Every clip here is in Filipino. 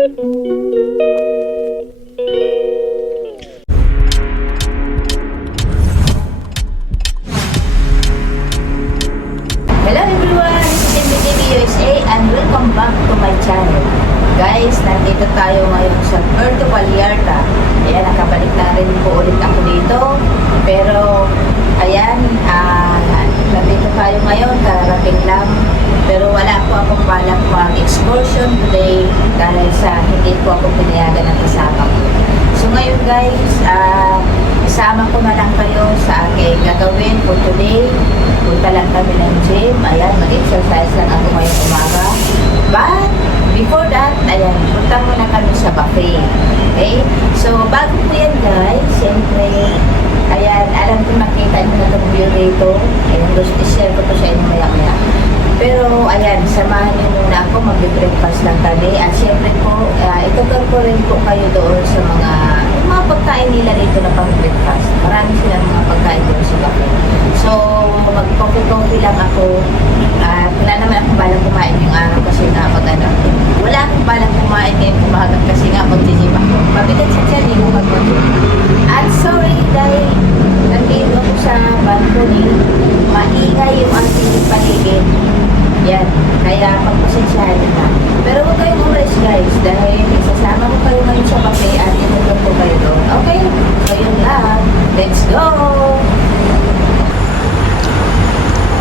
Hello everyone, this is MBTV USA and welcome back to my channel. Guys, nandito tayo ngayon sa Puerto Vallarta. Ayan, nakabalik na rin po ulit ako dito. Pero, ayan, nandito tayo ngayon, karating lang. Pero wala po akong balak mag-excursion today dahil sa hindi po ako pinayagan ng kasama ko. So ngayon guys, isama ko na lang kayo sa aking gagawin for today. Punta lang kami ng gym. Ayan, mag-exercise lang ako ngayong umaga. But, before that, ayan, punta muna kami sa buffet. Okay? So, bago po yan guys, siyempre, ayan, alam ko makita nyo na itong view rito. Ayan, gusto i-share ko to sa inyo maya-maya. Pero, ayan, samahan nyo muna ako, mag-breakfast lang kami. At siyempre po, ituturo ko rin po kayo doon sa mga pagkain nila dito na pang-breakfast. Marami silang mga pagkain doon sa buffet. So, mag-coffee lang ako. At wala naman akong balang kumain yung araw kasi nga mag-ano. Wala akong balang kumain ngayong umaga kasi nga mag-gym ako. Mabigat sa tiyan yung mag-gym. At sorry dahil nandito ako sa balcony. Maingay yung ating paligid. Yan. Kaya pagpasensyahan nila. Pero huwag kayong umalis guys dahil isasama ko kayo ngayon sa buffet at inuturo ko kayo doon. Okay? So yun lang. Let's go!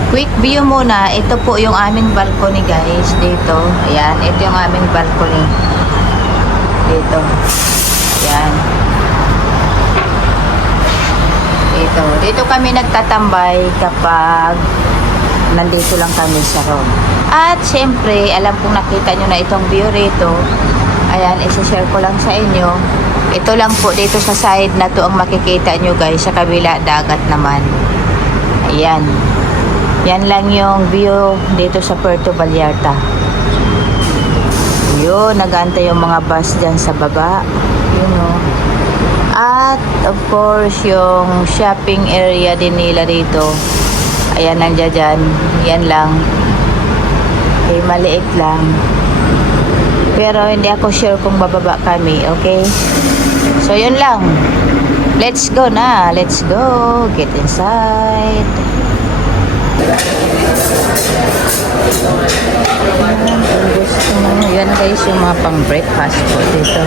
Quick view muna. Ito po yung aming balcony guys. Dito. Ayan. Ito yung aming balcony. Dito. Ayan. Dito. Dito kami nagtatambay kapag nandito lang kami sa room. At syempre, alam kong nakita nyo na itong view rito. Ayan, isa-share ko lang sa inyo. Ito lang po dito sa side na to ang makikita nyo guys. Sa kabila, dagat naman. Ayan. Yan lang yung view dito sa Puerto Vallarta. Yun, nag-aantay yung mga bus dyan sa baba. Yun o. At of course, yung shopping area din nila dito. Ayan, nandiyan dyan. Yan lang. Okay, maliit lang. Pero hindi ako sure kung bababa kami, okay? So, yun lang. Let's go na. Let's go. Get inside. Yan guys, yung mga pang breakfast po dito.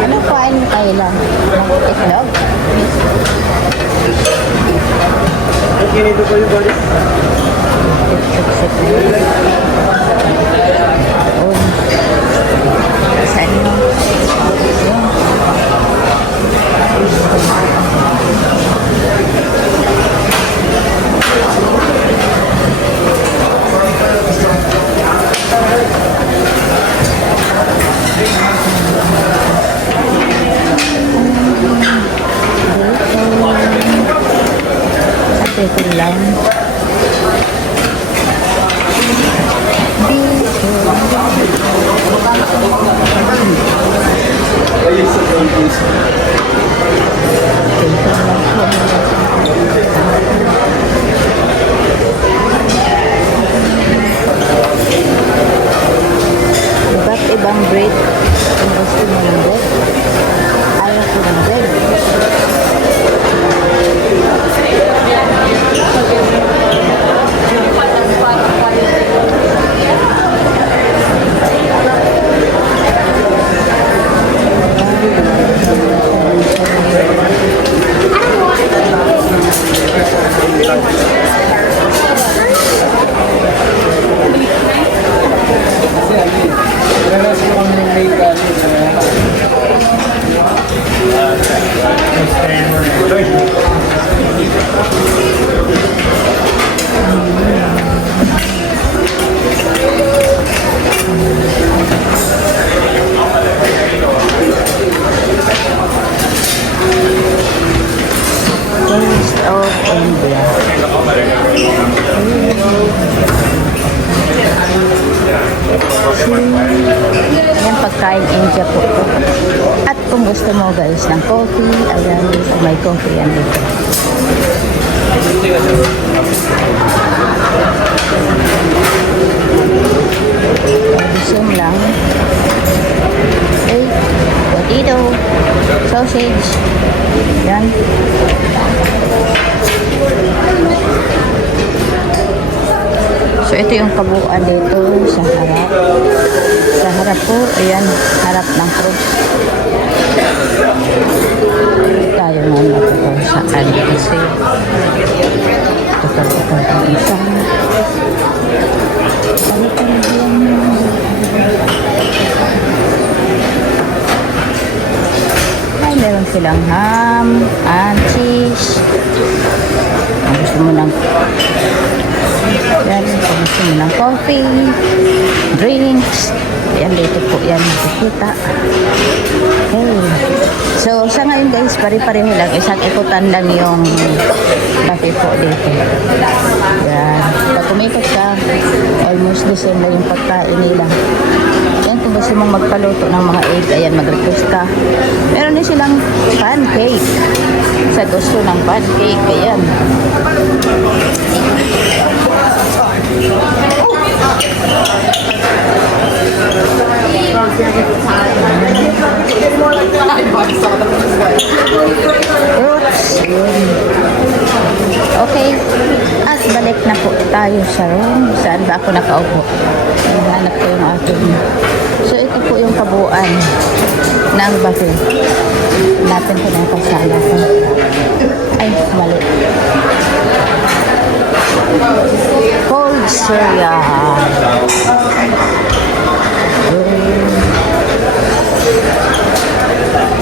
Ano kain mo kayo lang? Itlog? Okay, nito po yung body. Saan mo? Ito lang. coffee yan dito. Same lang. Okay. Potato. Sausage. Yan. So, ito yung kabuuan dito sa harap. Sa harap po, ayan, harap ng cross. Tayo nga na po kung saan kasi ito pa po kung isa. Ay, meron silang ham and cheese. Kung gusto mo ng yan, kung gusto mo ng coffee, drinks, yan dito po yan makikita. Okay. So, sa ngayon guys, pare-pareho lang. Isang ikutan lang yung buffet po dito. Yan. Pag kumikot ka, almost the same lang yung pagkain nila. Yan, kung gusto mong magpaluto ng mga egg, ayan, mag-request ka. Meron din silang pancake. Sa gusto ng pancake, ayan. Okay. At balik na po tayo sa room. Saan ba ako nakaupo? Hanap ko yung aking. So, ito po yung kabuuan ng buffet. Natin ko na yung kasala ko. Ay, mali. Cold cereal.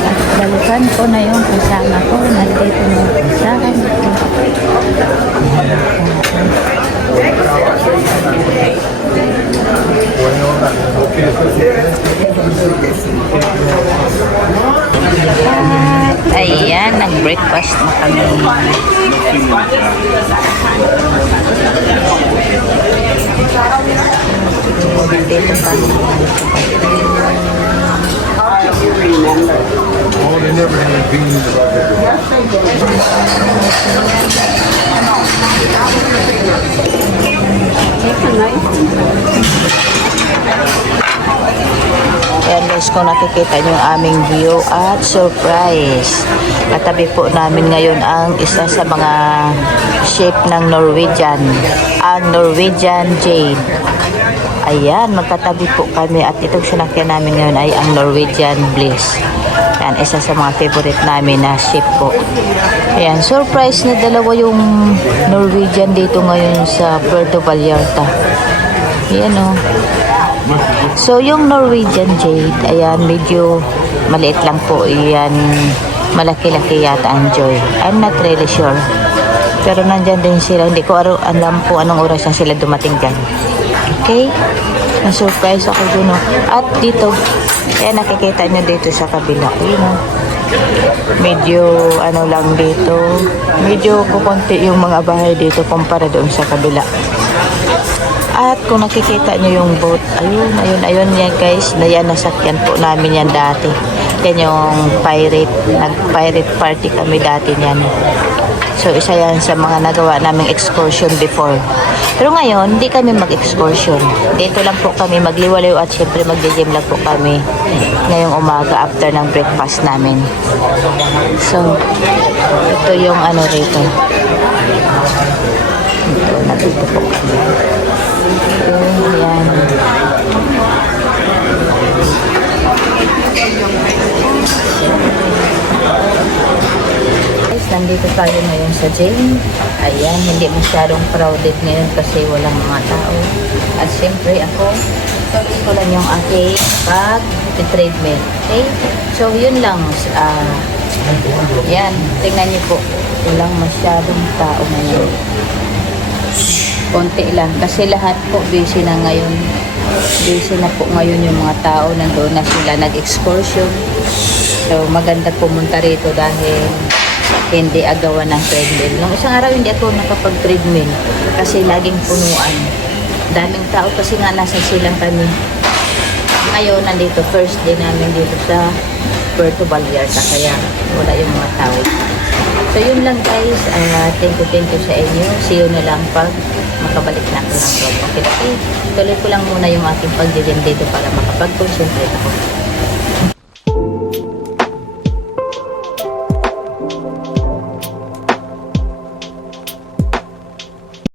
At balikan ko na yung kasama ko. Nandito na yung kasama ko. At ayan, nag-breakfast na kami. Dito pa. Oh, they never had beans like Ayan guys, kung nakikita nyo yung aming view at surprise. Katabi po namin ngayon ang isa sa mga shape ng Norwegian. Ang Norwegian Jade. Ayan, magkatabi po kami at itong sinakyan namin ngayon ay ang Norwegian Bliss. Ayan, isa sa mga favorite namin na ship po. Ayan, surprise na dalawa yung Norwegian dito ngayon sa Puerto Vallarta. Ayan o. So, yung Norwegian Jade, ayan, medyo maliit lang po. Ayan, malaki-laki yata ang Joy. I'm not really sure. Pero nandyan din sila. Hindi ko alam po anong oras na sila dumating dyan. Okay? Na-surprise ako dun, oh. At dito, kaya nakikita nyo dito sa kabila. Yun, oh. Medyo, ano lang dito. Medyo kukunti yung mga bahay dito kumpara doon sa kabila. At kung nakikita nyo yung boat, ayun yan guys. Yan, nasakyan po namin yan dati. Yan yung pirate. Nag-pirate party kami dati yan. So, isa yan sa mga nagawa naming excursion before. Pero ngayon, hindi kami mag-excursion. Dito lang po kami magliwalayo at syempre mag-gym lang po kami ngayong umaga after ng breakfast namin. So, ito yung ano rito. Ito, nandito po kami. Yan. Nandito tayo ngayon sa gym. Ayan, hindi masyadong crowded ngayon kasi walang mga tao. At siyempre ako, tuloy ko lang yung aking pag-treadmill. Okay? So, yun lang. Yan, tingnan niyo po. Walang masyadong tao ngayon. Konti lang. Kasi lahat po busy na ngayon. Busy na po ngayon yung mga tao. Nandoon na sila nag-excursion. So, maganda pumunta rito dahil hindi agawan ng treadmill. Nung isang araw hindi ako nakapag-treadmill kasi laging punuan. Daming tao kasi nga nasa silang kami. Ngayon, nandito, first day namin dito sa Puerto Vallarta kaya wala yung mga tao. So yun lang guys, thank you sa inyo. See you na lang pag makabalik na ako ng vlog. Okay, tuloy ko lang muna yung aking pag-gym dito para makapag-concentrate ako.